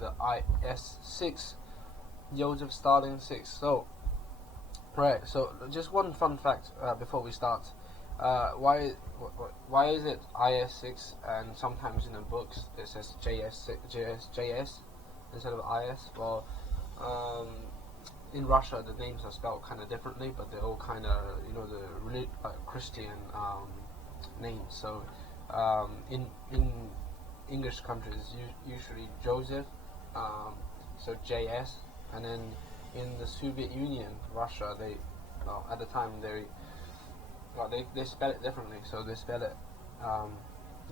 the IS-6 Joseph Stalin 6. So right, so just one fun fact before we start. Why is it IS-6 and sometimes in the books it says JS instead of IS? Well, in Russia the names are spelled kind of differently, but they're all kind of the Christian names. So in English countries usually Joseph, so JS, and then in the Soviet Union, Russia, at the time they spell it differently. So they spell it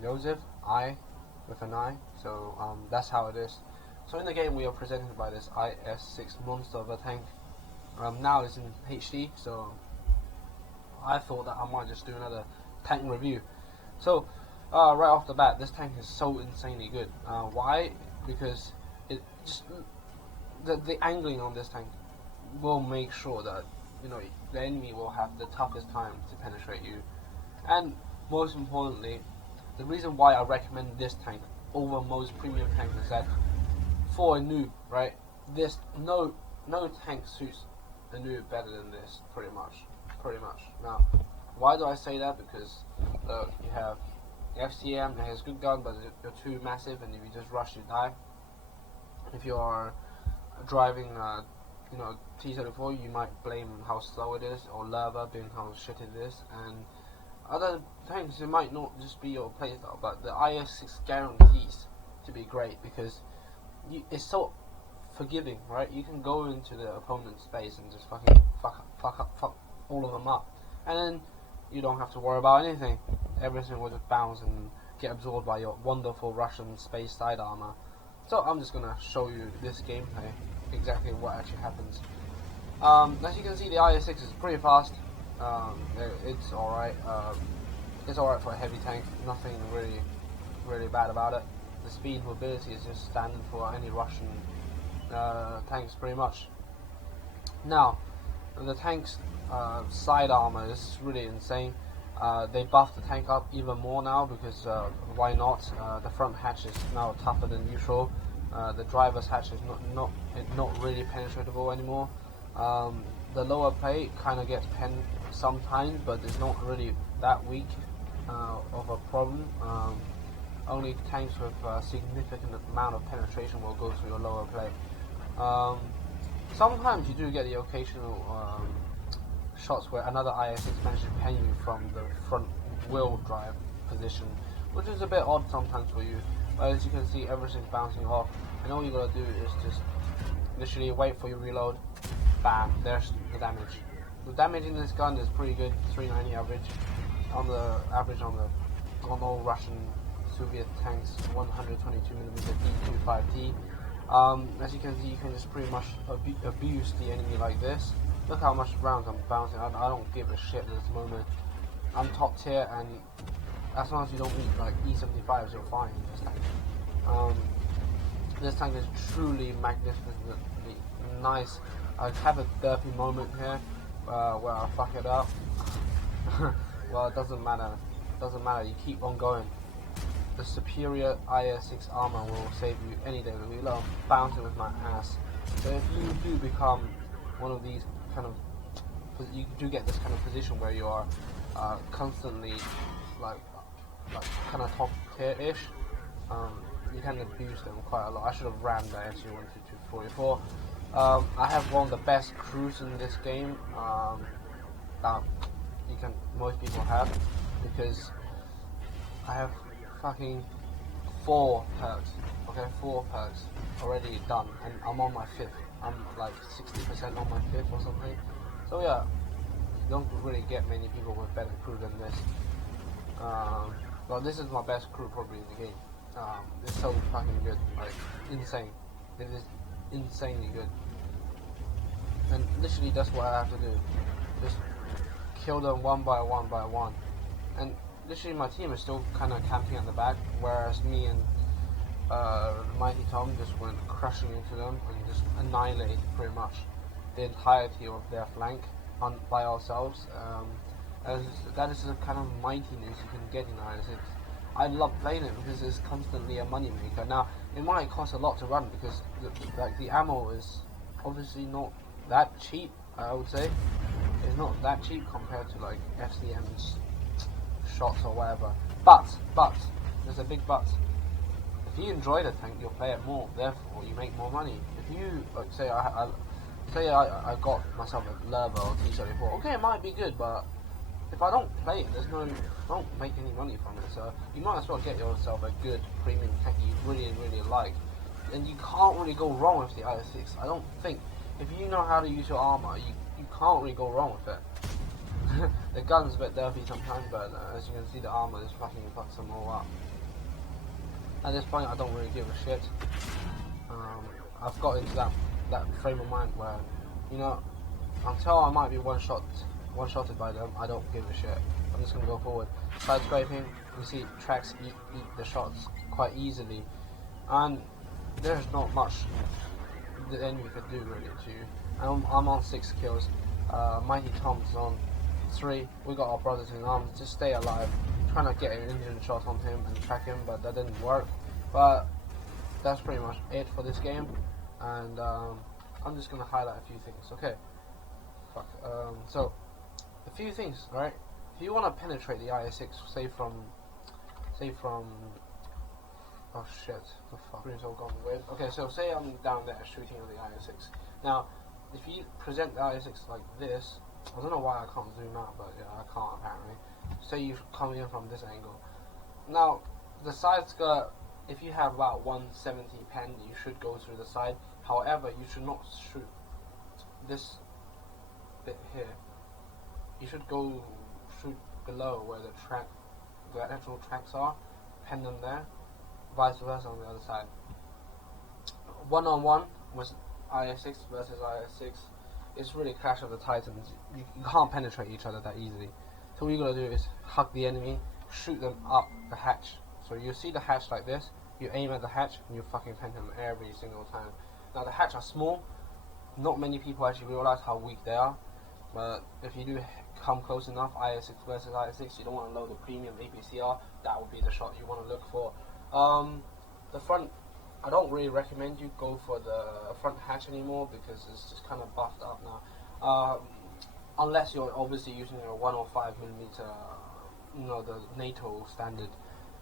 Joseph I with an I. So that's how it is. So in the game we are presented by this IS-6 monster of a tank. Now it's in HD, so I thought that I might just do another tank review. So right off the bat, this tank is so insanely good. Why? Because it just the angling on this tank will make sure that the enemy will have the toughest time to penetrate you. And most importantly, the reason why I recommend this tank over most premium tanks is that for a noob, right? This no tank suits a noob better than this, pretty much. Now, why do I say that? Because you have FCM that has good gun, but you're too massive, and if you just rush, you die. If you are driving T-34, you might blame how slow it is, or Lava being how shit it is, and other tanks, it might not just be your playstyle, but the IS-6 guarantees to be great because it's so forgiving, right? You can go into the opponent's space and just fucking fuck all of them up, and then you don't have to worry about anything. Everything will just bounce and get absorbed by your wonderful Russian space side armor. So I'm just gonna show you this gameplay, exactly what actually happens. As you can see, the IS-6 is pretty fast. It's alright. It's alright for a heavy tank. Nothing really bad about it. The speed mobility is just standard for any Russian tanks, pretty much. Now, the tank's side armor is really insane. They buffed the tank up even more now because why not? The front hatch is now tougher than usual. The driver's hatch is not really penetratable anymore. The lower plate kind of gets penned sometimes, but it's not really that weak of a problem. Only tanks with a significant amount of penetration will go through your lower plate. Sometimes you do get the occasional shots where another IS-6 manages to pen you from the front wheel drive position, which is a bit odd sometimes for you. But as you can see, everything's bouncing off, and all you gotta do is just literally wait for your reload. Bam! There's the damage. The damage in this gun is pretty good, 390 average on all Russian Soviet tanks, 122mm D25T. As you can see, you can just pretty much abuse the enemy like this. Look how much rounds I'm bouncing. I don't give a shit at this moment. I'm top tier, and as long as you don't meet like E75s, you're fine in this tank. This tank is truly magnificently nice. I have a derpy moment here where I fuck it up. Well, it doesn't matter. You keep on going. The superior IS-6 armor will save you any day. We love bouncing with my ass. So if you do become one of these you do get this kind of position where you are constantly like kind of top tier-ish, you can abuse them quite a lot. I should have rammed the SU-122-44. I have one of the best crews in this game that most people have, because I have fucking 4 perks, okay, 4 perks already done, and I'm on my 5th. I'm like 60% on my 5th or something. So yeah, you don't really get many people with better crew than this. Well, this is my best crew probably in the game. It's so fucking good, like insane. It is insanely good, and literally that's what I have to do. Just kill them one by one, and literally my team is still kind of camping at the back, whereas me and Mighty Tom just went crushing into them and just annihilated pretty much the entirety of their flank by ourselves. That is the kind of mightiness you can get in IS-6. I love playing it because it's constantly a money maker. Now, it might cost a lot to run because the ammo is obviously not that cheap. I would say it's not that cheap compared to like FCM's shots or whatever. But there's a big but. If you enjoy the tank, you'll play it more. Therefore, you make more money. If you like, say I got myself a Lerva or T-34. Okay, it might be good, but if I don't play it, I don't make any money from it. So you might as well get yourself a good premium tank you really like, and you can't really go wrong with the IS-6. I don't think. If you know how to use your armor, you can't really go wrong with it. The gun's a bit dirty sometimes, but as you can see, the armor is fucking fucks them all up. At this point, I don't really give a shit. I've got into that frame of mind where, you know, until I might be one-shotted by them, I don't give a shit. I'm just gonna go forward. Side scraping, you see tracks eat the shots quite easily, and there's not much the enemy could do really to you. I'm on 6 kills. Mighty Tom's on 3. We got our brothers in arms. Just stay alive. Trying to get an engine shot on him and track him, but that didn't work. But that's pretty much it for this game, and I'm just gonna highlight a few things. Okay. Fuck. So a few things, right? If you want to penetrate the IS-6, say from oh shit, the fuck, screen's all gone weird. Okay, so say I'm down there shooting at the IS-6. Now, if you present the IS-6 like this, I don't know why I can't zoom out, but yeah, I can't apparently. Say you come in from this angle. Now, the side skirt, if you have about 170 pen, you should go through the side. However, you should not shoot this bit here. You should go shoot below where the actual tracks are, pen them there, vice versa on the other side. One-on-one with IS-6 versus IS-6, it's really Clash of the Titans. You can't penetrate each other that easily. So what you gotta do is hug the enemy, shoot them up the hatch. So you see the hatch like this, you aim at the hatch, and you fucking pen them every single time. Now the hatch are small, not many people actually realize how weak they are, but if you do come close enough, IS-6 versus IS-6, you don't want to load the premium APCR, that would be the shot you want to look for. The front, I don't really recommend you go for the front hatch anymore because it's just kind of buffed up now. Unless you're obviously using a 105mm, you know, the NATO standard,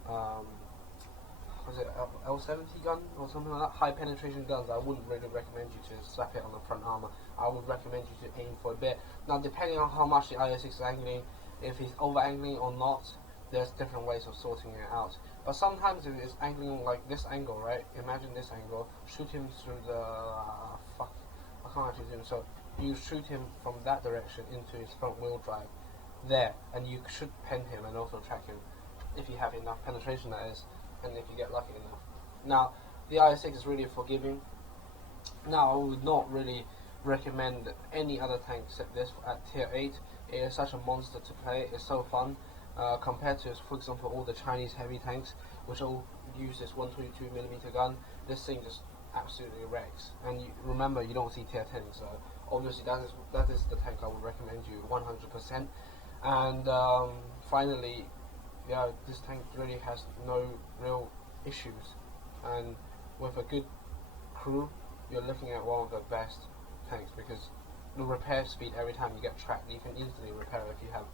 was it L70 gun or something like that? High penetration guns, I wouldn't really recommend you to slap it on the front armor. I would recommend you to aim for a bit. Now, depending on how much the IS-6 is angling, if he's over angling or not, there's different ways of sorting it out. But sometimes if it's angling like this angle, right? Imagine this angle. Shoot him through the fuck. I can't actually zoom. So you shoot him from that direction into his front wheel drive there, and you should pen him and also track him if you have enough penetration, that is, and if you get lucky enough. Now the IS-6 is really forgiving. Now I would not really recommend any other tank except this at tier 8. It is such a monster to play. It's so fun compared to, for example, all the Chinese heavy tanks which all use this 122mm gun. This thing just absolutely wrecks. And remember, you don't see tier 10, so obviously that is the tank I would recommend you 100%. And finally, yeah, this tank really has no real issues, and with a good crew, you're looking at one of the best tanks because the repair speed every time you get tracked, you can easily repair if you have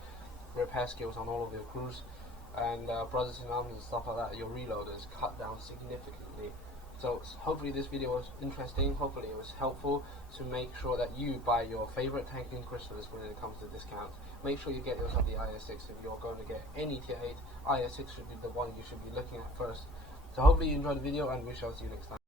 repair skills on all of your crews, and brothers in arms and stuff like that. Your reload is cut down significantly. So hopefully this video was interesting, hopefully it was helpful to make sure that you buy your favorite tank in Chrysalis when it comes to discounts. Make sure you get yourself the IS-6 if you're going to get any tier 8. IS-6 should be the one you should be looking at first. So hopefully you enjoyed the video, and we shall see you next time.